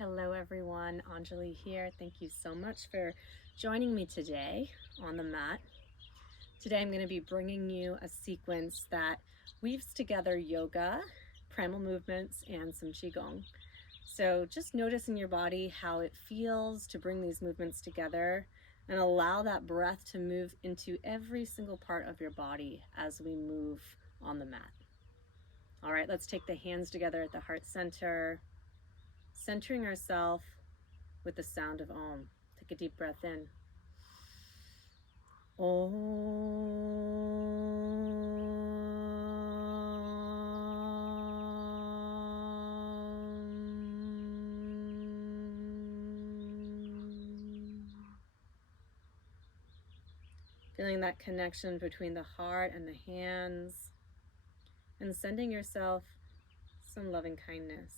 Hello everyone, Anjali here. Thank you so much for joining me today on the mat. Today I'm going to be bringing you a sequence that weaves together yoga, primal movements, and some qigong. So just notice in your body how it feels to bring these movements together and allow that breath to move into every single part of your body as we move on the mat. All right, let's take the hands together at the heart center, centering ourselves with the sound of Om. Take a deep breath in. Om. Feeling that connection between the heart and the hands, and sending yourself some loving kindness.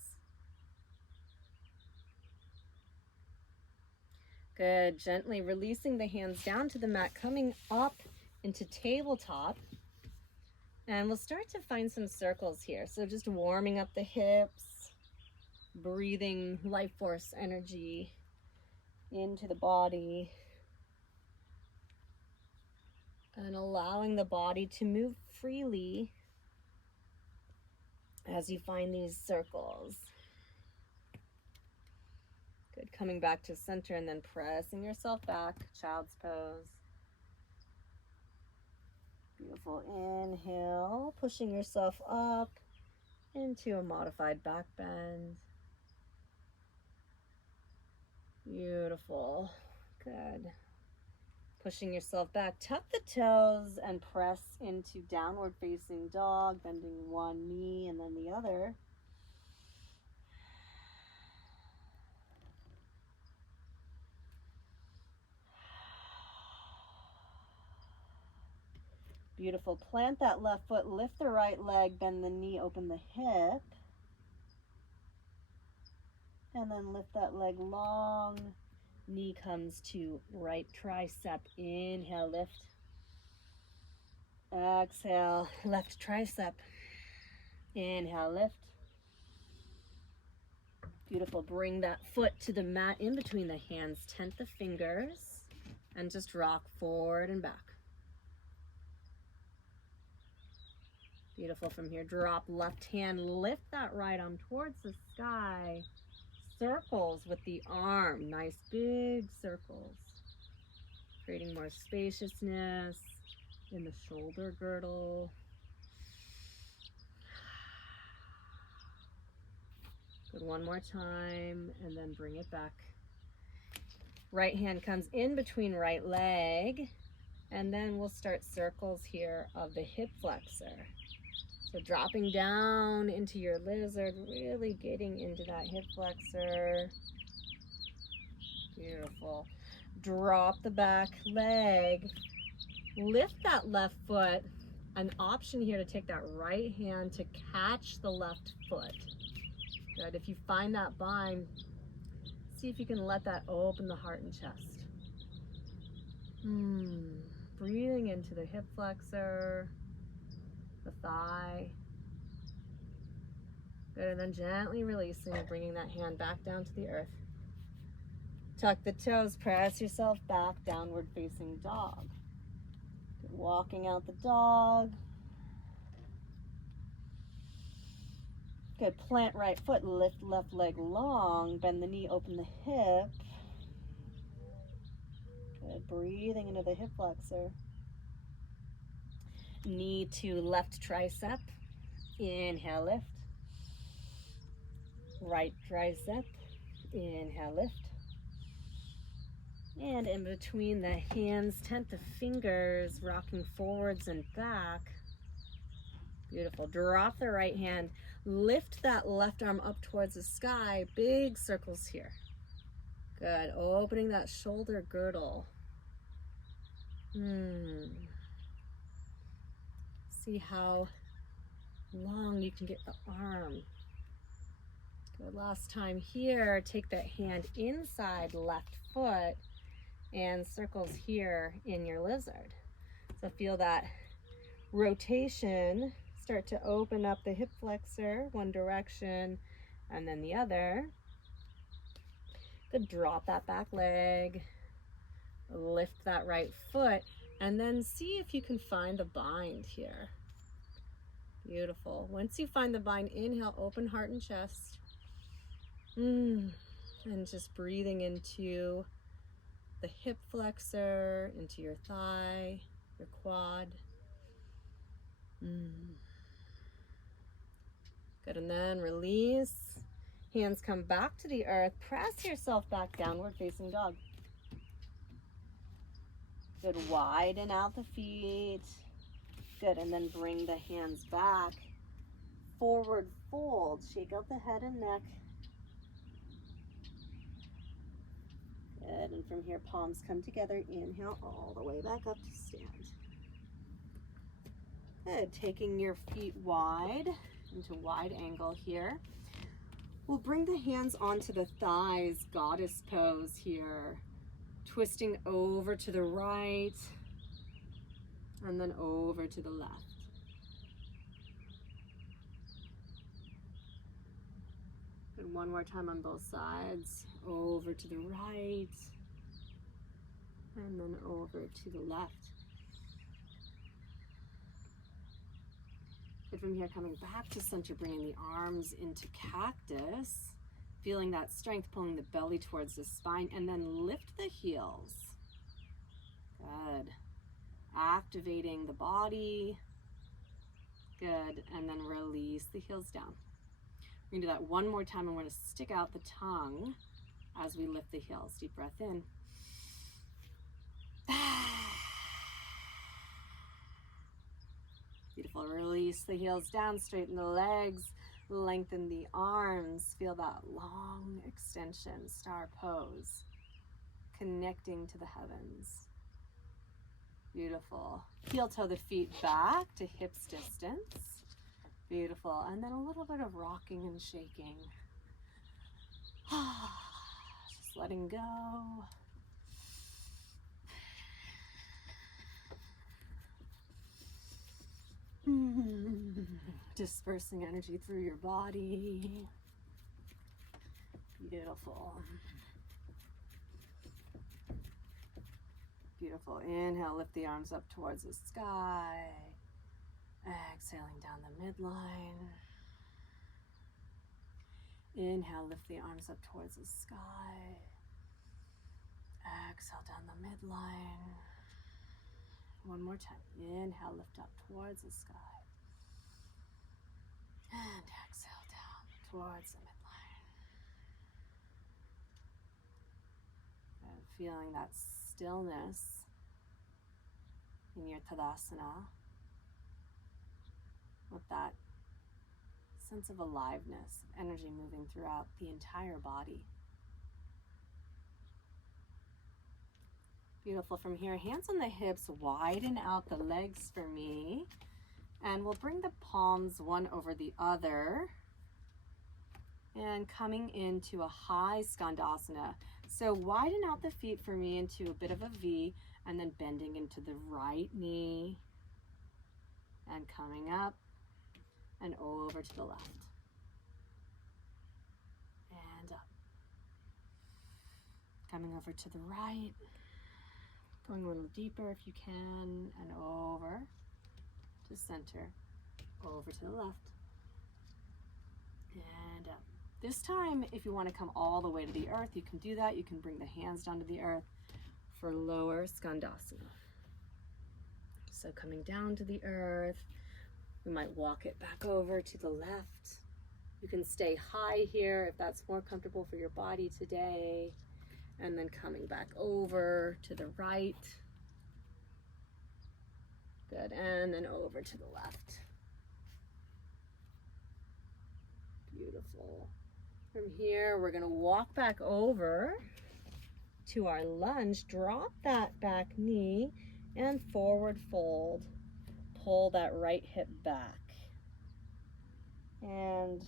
Good. Gently releasing the hands down to the mat, coming up into tabletop. And we'll start to find some circles here. So just warming up the hips, breathing life force energy into the body, and allowing the body to move freely as you find these circles. Good. Coming back to center and then pressing yourself back, child's pose. Beautiful. Inhale, pushing yourself up into a modified back bend. Beautiful. Good. Pushing yourself back, tuck the toes and press into downward facing dog, bending one knee and then the other. Beautiful. Plant that left foot, lift the right leg, bend the knee, open the hip. And then lift that leg long. Knee comes to right tricep. Inhale, lift. Exhale, left tricep. Inhale, lift. Beautiful. Bring that foot to the mat in between the hands. Tent the fingers and just rock forward and back. Beautiful. From here, drop left hand, lift that right arm towards the sky. Circles with the arm, nice big circles. Creating more spaciousness in the shoulder girdle. Good, one more time, and then bring it back. Right hand comes in between right leg, and then we'll start circles here of the hip flexor. So dropping down into your lizard, really getting into that hip flexor. Beautiful. Drop the back leg, lift that left foot. An option here to take that right hand to catch the left foot. Good. If you find that bind, see if you can let that open the heart and chest. Breathing into the hip flexor, the thigh. Good, and then gently releasing, bringing that hand back down to the earth. Tuck the toes, press yourself back, downward facing dog. Good, walking out the dog. Good, plant right foot, lift left leg long, bend the knee, open the hip. Good, breathing into the hip flexor. Knee to left tricep. Inhale, lift. Right tricep. Inhale, lift. And in between the hands, tent the fingers, rocking forwards and back. Beautiful. Drop the right hand. Lift that left arm up towards the sky. Big circles here. Good. Opening that shoulder girdle. See how long you can get the arm. Good. Last time here, take that hand inside left foot and circles here in your lizard. So feel that rotation. Start to open up the hip flexor, one direction and then the other. Good, drop that back leg, lift that right foot, and then see if you can find the bind here. Beautiful. Once you find the bind, inhale, open heart and chest. And just breathing into the hip flexor, into your thigh, your quad. Good, and then release. Hands come back to the earth. Press yourself back, downward facing dog. Good, widen out the feet. Good, and then bring the hands back. Forward fold, shake out the head and neck. Good, and from here, palms come together. Inhale all the way back up to stand. Good, taking your feet wide into wide angle here. We'll bring the hands onto the thighs, goddess pose here. Twisting over to the right and then over to the left. Good, one more time on both sides. Over to the right and then over to the left. Good, from here, coming back to center, bringing the arms into cactus. Feeling that strength, pulling the belly towards the spine, and then lift the heels. Good. Activating the body. Good, and then release the heels down. We're gonna do that one more time, and we're gonna stick out the tongue as we lift the heels. Deep breath in. Beautiful, release the heels down, straighten the legs. Lengthen the arms, feel that long extension, star pose, connecting to the heavens. Beautiful. Heel toe the feet back to hips distance. Beautiful. And then a little bit of rocking and shaking. Just letting go. Dispersing energy through your body. Beautiful. Beautiful. Inhale, lift the arms up towards the sky. Exhaling down the midline. Inhale, lift the arms up towards the sky. Exhale down the midline. One more time. Inhale, lift up towards the sky. And exhale down towards the midline. And feeling that stillness in your Tadasana with that sense of aliveness, energy moving throughout the entire body. Beautiful. From here, hands on the hips, widen out the legs for me. And we'll bring the palms one over the other. And coming into a high Skandasana. So widen out the feet for me into a bit of a V, and then bending into the right knee. And coming up and over to the left. And up. Coming over to the right. Going a little deeper if you can, and over to center, over to the left, and up. This time, if you want to come all the way to the earth, you can do that. You can bring the hands down to the earth for lower Skandasana. So coming down to the earth, we might walk it back over to the left. You can stay high here if that's more comfortable for your body today. And then coming back over to the right. Good, and then over to the left. Beautiful. From here, we're gonna walk back over to our lunge. Drop that back knee and forward fold. Pull that right hip back. And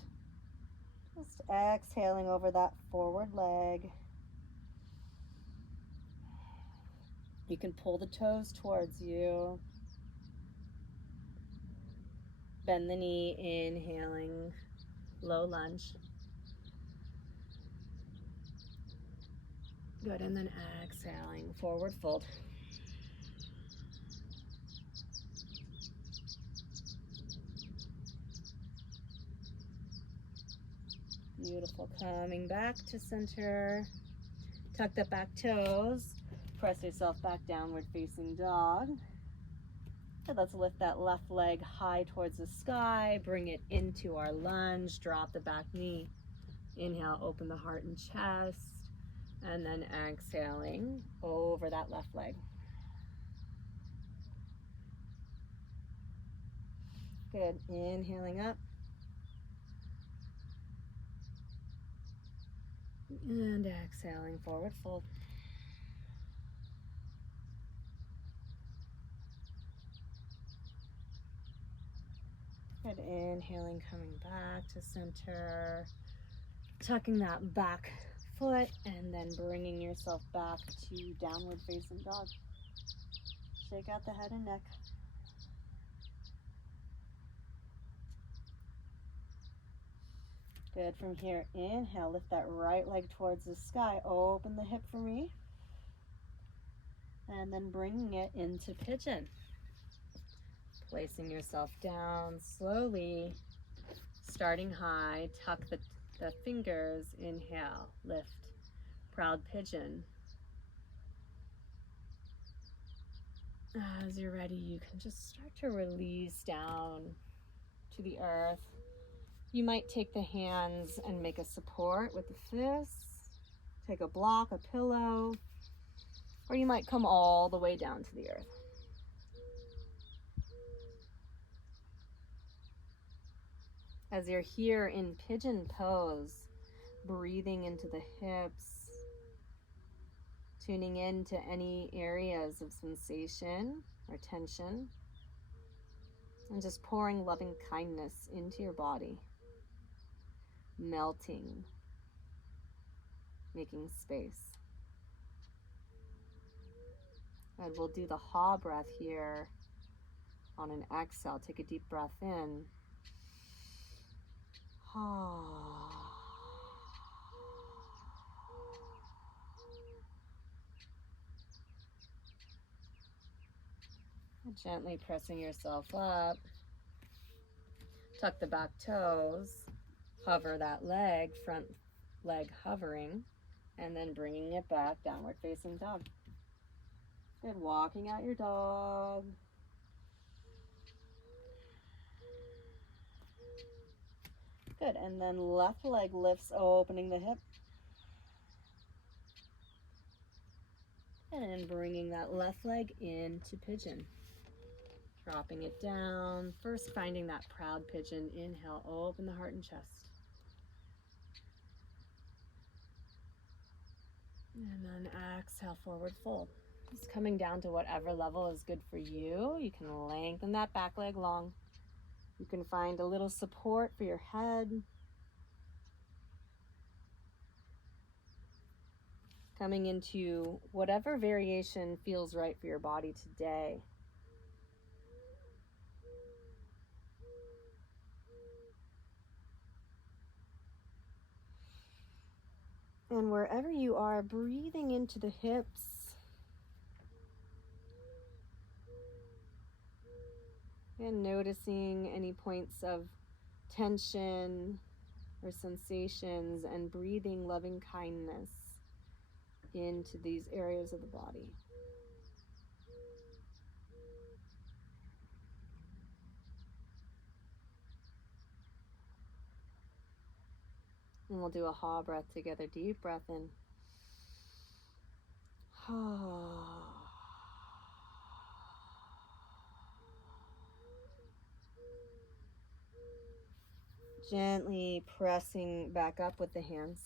just exhaling over that forward leg. You can pull the toes towards you. Bend the knee, inhaling, low lunge. Good, and then exhaling, forward fold. Beautiful, coming back to center. Tuck the back toes. Press yourself back, downward facing dog. And let's lift that left leg high towards the sky. Bring it into our lunge. Drop the back knee. Inhale, open the heart and chest. And then exhaling over that left leg. Good, inhaling up. And exhaling, forward fold. Good, inhaling, coming back to center. Tucking that back foot and then bringing yourself back to downward facing dog. Shake out the head and neck. Good, from here, inhale, lift that right leg towards the sky. Open the hip for me. And then bringing it into pigeon. Placing yourself down slowly, starting high, tuck the fingers, inhale, lift, proud pigeon. As you're ready, you can just start to release down to the earth. You might take the hands and make a support with the fists, take a block, a pillow, or you might come all the way down to the earth. As you're here in pigeon pose, breathing into the hips, tuning into any areas of sensation or tension, and just pouring loving kindness into your body, melting, making space. And we'll do the ha breath here on an exhale. Take a deep breath in. Ha. Gently pressing yourself up. Tuck the back toes. Hover that leg, front leg hovering, and then bringing it back, downward facing dog. Good, walking out your dog. Good, and then left leg lifts, opening the hip. And bringing that left leg into pigeon. Dropping it down. First finding that proud pigeon. Inhale, open the heart and chest. And then exhale, forward fold. Just coming down to whatever level is good for you. You can lengthen that back leg long. You can find a little support for your head. Coming into whatever variation feels right for your body today. And wherever you are, breathing into the hips. And noticing any points of tension or sensations, and breathing loving kindness into these areas of the body. And we'll do a ha breath together. Deep breath in. Ha. Gently pressing back up with the hands.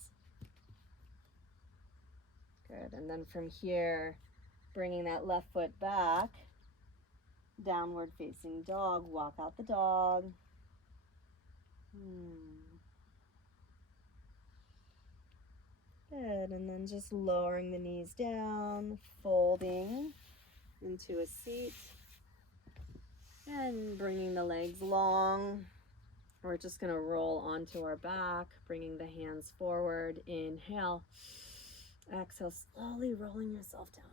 Good, and then from here, bringing that left foot back, downward facing dog, walk out the dog. Good, and then just lowering the knees down, folding into a seat, and bringing the legs long. We're just going to roll onto our back, bringing the hands forward. Inhale. Exhale, slowly rolling yourself down.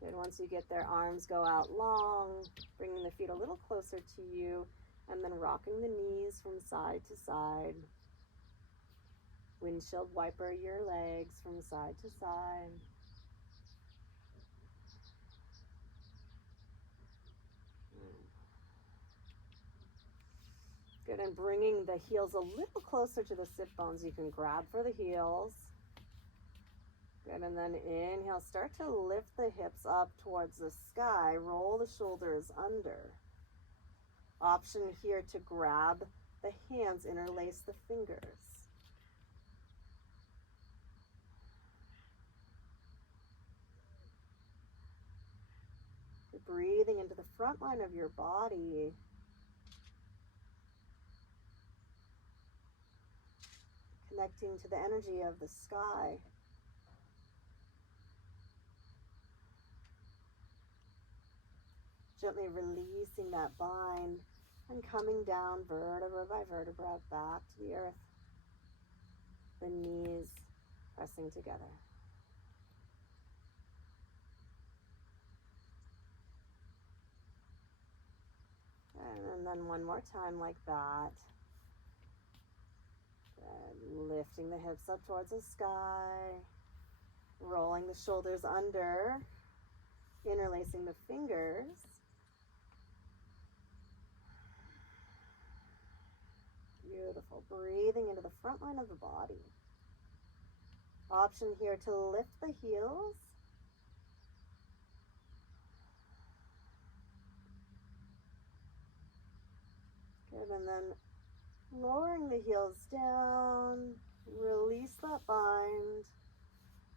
Good. Once you get there, arms go out long, bringing the feet a little closer to you, and then rocking the knees from side to side. Windshield wiper your legs from side to side. Good, and bringing the heels a little closer to the sit bones. You can grab for the heels. Good, and then inhale, start to lift the hips up towards the sky. Roll the shoulders under. Option here to grab the hands, interlace the fingers. You're breathing into the front line of your body. Connecting to the energy of the sky. Gently releasing that bind and coming down vertebra by vertebra back to the earth. The knees pressing together. And then one more time like that. Good. Lifting the hips up towards the sky. Rolling the shoulders under. Interlacing the fingers. Beautiful. Breathing into the front line of the body. Option here to lift the heels. Good, and then lowering the heels down, release that bind,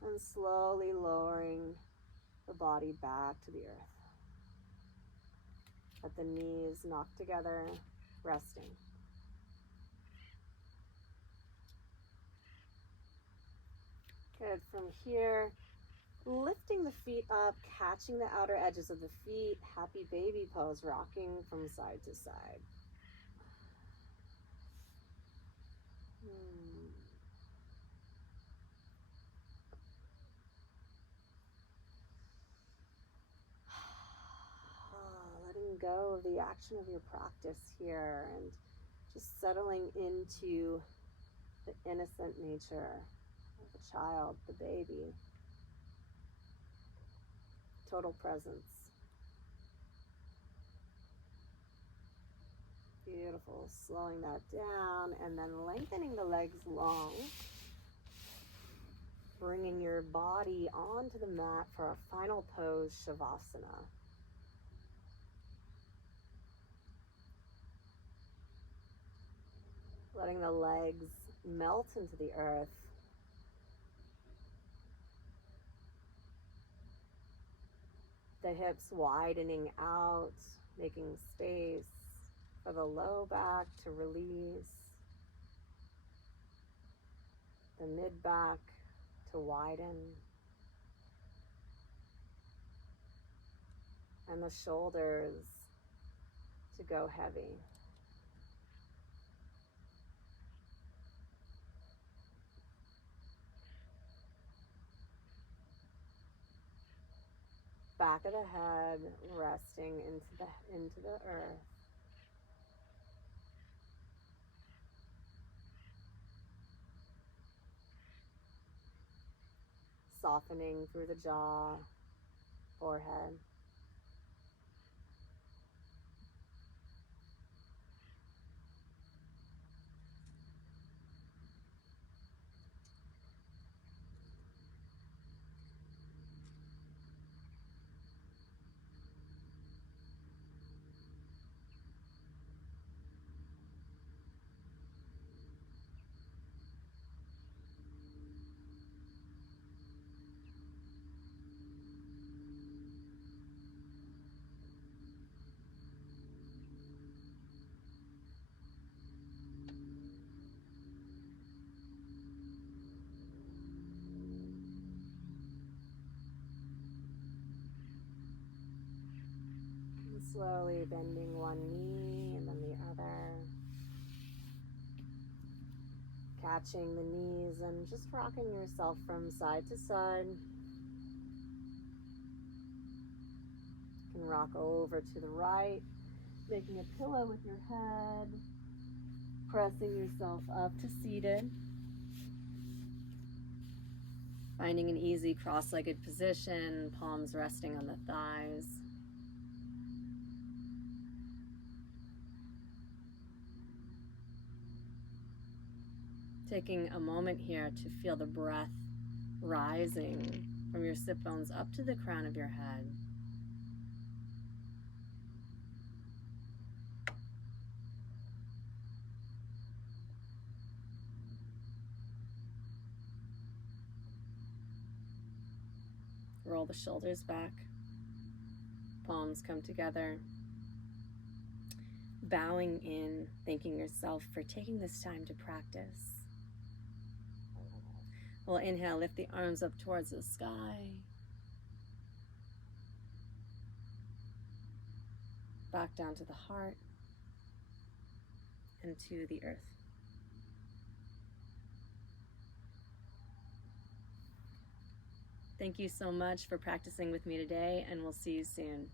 and slowly lowering the body back to the earth. Let the knees knock together, resting. Good, from here, lifting the feet up, catching the outer edges of the feet, happy baby pose, rocking from side to side. Letting go of the action of your practice here and just settling into the innocent nature of the child, the baby. Total presence. Beautiful. Slowing that down and then lengthening the legs long. Bringing your body onto the mat for our final pose, Shavasana. Letting the legs melt into the earth. The hips widening out, making space for the low back to release. The mid back to widen. And the shoulders to go heavy. Back of the head resting into the earth. Softening through the jaw, forehead. Slowly bending one knee and then the other. catching the knees and just rocking yourself from side to side. You can rock over to the right, making a pillow with your head, pressing yourself up to seated. Finding an easy cross-legged position, palms resting on the thighs. Taking a moment here to feel the breath rising from your sit bones up to the crown of your head. Roll the shoulders back. Palms come together. Bowing in, thanking yourself for taking this time to practice. We'll inhale, lift the arms up towards the sky. Back down to the heart and to the earth. Thank you so much for practicing with me today, and we'll see you soon.